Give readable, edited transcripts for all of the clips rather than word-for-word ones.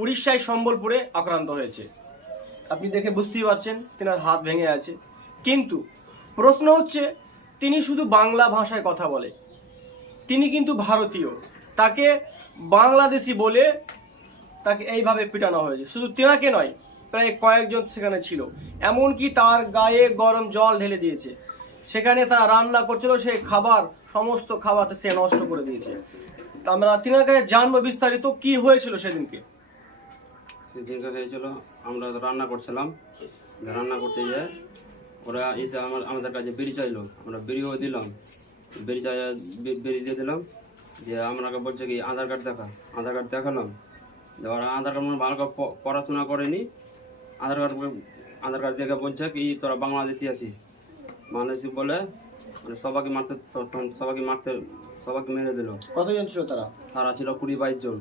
উড়িষ্যায় সম্বলপুরে আক্রান্ত হয়েছে। আপনি দেখে বুঝতেই পারছেন তেনার হাত ভেঙে আছে। কিন্তু প্রশ্ন হচ্ছে, তিনি শুধু বাংলা ভাষায় কথা বলে, তিনি কিন্তু ভারতীয়, তাকে বাংলাদেশি বলে তাকে এইভাবে পিটানো হয়েছে। শুধু তেনাকে নয়, প্রায় কয়েকজন সেখানে ছিল, এমনকি তার গায়ে গরম জল ঢেলে দিয়েছে। সেখানে তারা রান্না করছিল, সেই খাবার, সমস্ত খাবার সে নষ্ট করে দিয়েছে। আমরা তিনার কাছে জানবো বিস্তারিত কি হয়েছিল সেদিনকে। সেদিনকে হয়েছিল, আমরা রান্না করছিলাম, রান্না করতে গিয়ে ওরা এসে আমাদের কাছে বিড়ি চাইলো, আমরা বিড়িও দিলাম, বিড়ি দিয়ে দিলাম। যে আমাকে বলছে কি আধার কার্ড দেখা, আধার কার্ড দেখালাম। ওরা আধার কার্ড মানে ভালো করে পড়াশোনা করেনি, আধার কার্ড দেখে বলছে কি তোরা বাংলাদেশি আছিস, বাংলাদেশি বলে মানে সবাইকে মেরে দিল। কতজন ছিল তারা? তারা ছিল 20-22 জন।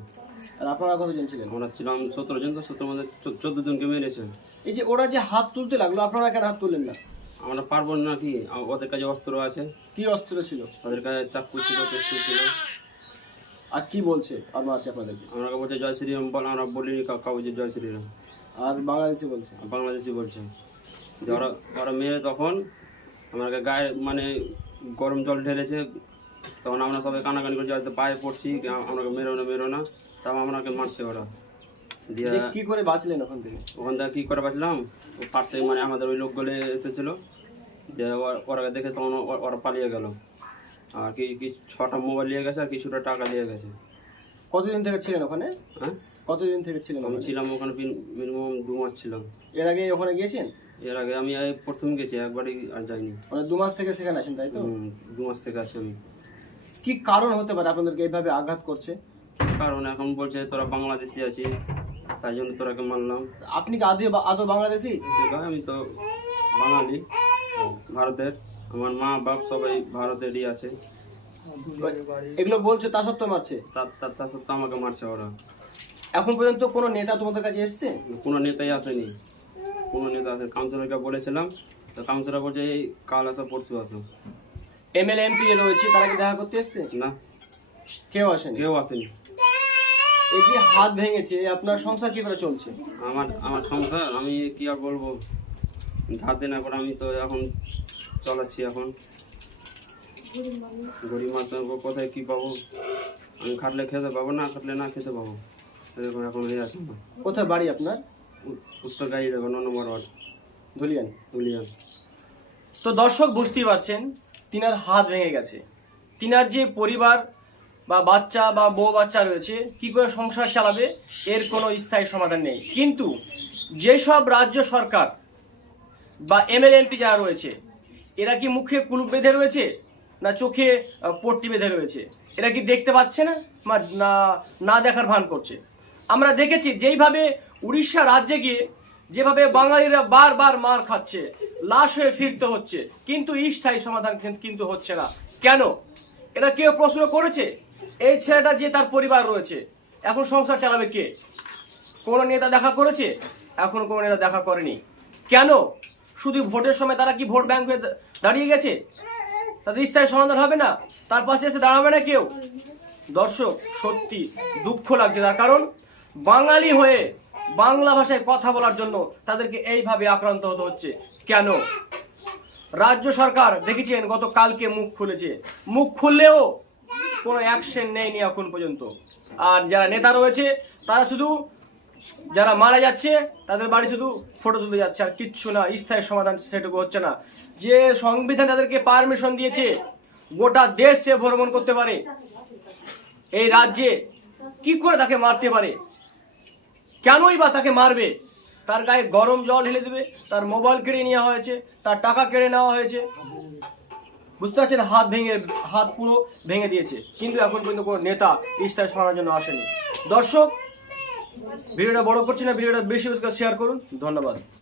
আর আপনারা কতজন ছিলেন? আমরা ছিলাম 17 জন, তো 17 মধ্যে 14 জনকে মেরেছে। এই যে ওরা যে হাত তুলতে লাগলো, আপনারা কেন হাত তুললেন না? আমরা পারবো না কি, ওদের কাছে অস্ত্র আছে। কি অস্ত্র ছিল? ওদের কাছে চাকু ছিল, পিস্তল ছিল। আর কি বলছে আর মারছে আপনাদেরকে? আমরা বলছে জয় শ্রীরাম বল, আমরা বলিনি কাউকে জয় শ্রীরাম। আর বাংলাদেশি বলছে? বাংলাদেশি বলছে। ওরা মেরে তখন আমাকে গায়ে মানে গরম জল ঢেলেছে, তখন আমরা সবাই কানাকানি করছি, হয়তো পায়ে পড়ছি, আমাকে মেরো না, তাও আমাকে মারছে ওরা। দিয়ে কি করে বাঁচলেন ওখান থেকে? ওখান থেকে কী করে বাঁচলাম, পাশে মানে আমাদের ওই লোকগুলো এসেছিলো, যে ওরা দেখে তখন ওরা পালিয়ে গেল। আর কি 6টা মোবাইল নিয়ে গেছে আর কিছুটা টাকা নিয়ে গেছে। কতদিন থেকে ছিলেন ওখানে? হ্যাঁ, কতদিন থেকে ছিলেন? আমি ছিলাম ওখানে মিনিমাম 2 মাস ছিলাম। এর আগে ওখানে গিয়েছেন? এর আগে আমি প্রথম গেছি, একবারই আর যাইনি। মানে 2 মাস থেকে সেখানে আছেন, তাই তো? 2 মাস থেকে আছি আমি। কি কারণ হতে পারে আপনাদেরকে এইভাবে আঘাত করছে? কারণ এখন বলছে তোরা বাংলাদেশি আছিস, তাই জন্য তোরাকে মানলাম। আপনি কি আদৌ বাংলাদেশি? সেটা আমি তো বাঙালি, ভারতের, আমার মা বাপ সবাই ভারতেরই আছে। এগুলো বলছে তা সত্ত্বেও মারছে? তা সত্ত্বেও আমাকে মারছে ওরা। এখন পর্যন্ত কোনো নেতা তোমাদের কাছে এসছে? কোনো নেতাই আসেনি, কোনো নেতা আসেনি। কাউন্সিলরকে বলেছিলাম, তো কাউন্সিলর বলছে এই কাল আসো পরশু আসো। এমএলএ এমপি রয়েছে, তারা কি দেখা করতে এসছে? না, কেউ আসেনি। এই যে হাত ভেঙেছে, আপনার সংসার কি করে চলছে? আমার সংসার আমি কি আর বলবো, ধার দেনা করে আমি তো এখন চালাচ্ছি। এখন গরিব মানুষ, কোথায় কি পাবো, আমি খাটলে খেতে পাবো, না খাটলে না খেতে পাবো, এরকম এখন হয়ে আছে। কোথায় বাড়ি আপনার? উত্তর গাড়ি দেবো, 9 নম্বর ওয়ার্ড, ধুলিয়ান। তো দর্শক বুঝতেই পারছেন, তিনার হাত ভেঙে গেছে। তিনার যে পরিবার বা বাচ্চা বা বউ বাচ্চা রয়েছে, কি করে সংসার চালাবে, এর কোনো স্থায়ী সমাধান নেই। কিন্তু যেসব রাজ্য সরকার বা এমএলএ এমপি যারা রয়েছে, এরা কি মুখে কুলুপ বেঁধে রয়েছে না চোখে পট্টি বেঁধে রয়েছে? এরা কি দেখতে পাচ্ছে না, না দেখার ভান করছে? আমরা দেখেছি যেইভাবে উড়িষ্যা রাজ্যে গিয়ে যেভাবে বাঙালিরা বারবার মার খাচ্ছে, লাশ হয়ে ফিরতে হচ্ছে, কিন্তু স্থায়ী সমাধান কিন্তু হচ্ছে না। কেন? এটা কেউ প্রশ্ন করেছে? এই ছেলেটা যে তার পরিবার রয়েছে, এখন সংসার চালাবে কে? কোন নেতা দেখা করেছে? এখন কোন নেতা দেখা করেনি। কেন? শুধু ভোটের সময় তারা কি ভোট ব্যাংক হয়ে দাঁড়িয়ে গেছে? তাদের স্থায়ী সমাধান হবে না? তার পাশে এসে দাঁড়াবে না কেউ? দর্শক সত্যি দুঃখ লাগছে, তার কারণ বাঙালি হয়ে বাংলা ভাষায় কথা বলার জন্য তাদেরকে এইভাবে আক্রান্ত হতে হচ্ছে। কেন? রাজ্য সরকার দেখেছেন গতকালকে মুখ খুলেছে, মুখ খুললেও কোনো অ্যাকশন নেয়নি এখন পর্যন্ত। আর যারা নেতা রয়েছে তারা শুধু যারা মারা যাচ্ছে তাদের বাড়ি শুধু ফটো তুলে যাচ্ছে, আর কিচ্ছু না, স্থায়ী সমাধান সেটুকু হচ্ছে না। যে সংবিধান তাদেরকে পারমিশন দিয়েছে গোটা দেশ সে ভ্রমণ করতে পারে, এই রাজ্যে কি করে তাকে মারতে পারে? কেনই বা তাকে মারবে? তার গায়ে গরম জল ঢেলে দেবে, তার মোবাইল কেড়ে নেওয়া হয়েছে, তার টাকা কেড়ে নেওয়া হয়েছে। বুঝতে পারছেন, হাত পুরো ভেঙে দিয়েছে, কিন্তু এখন পর্যন্ত কোনো নেতা স্থায়ী সমাধানের জন্য আসেনি। দর্শক ভিডিওটা বড় করছি না, ভিডিওটা বেশি বেশি করে শেয়ার করুন। ধন্যবাদ।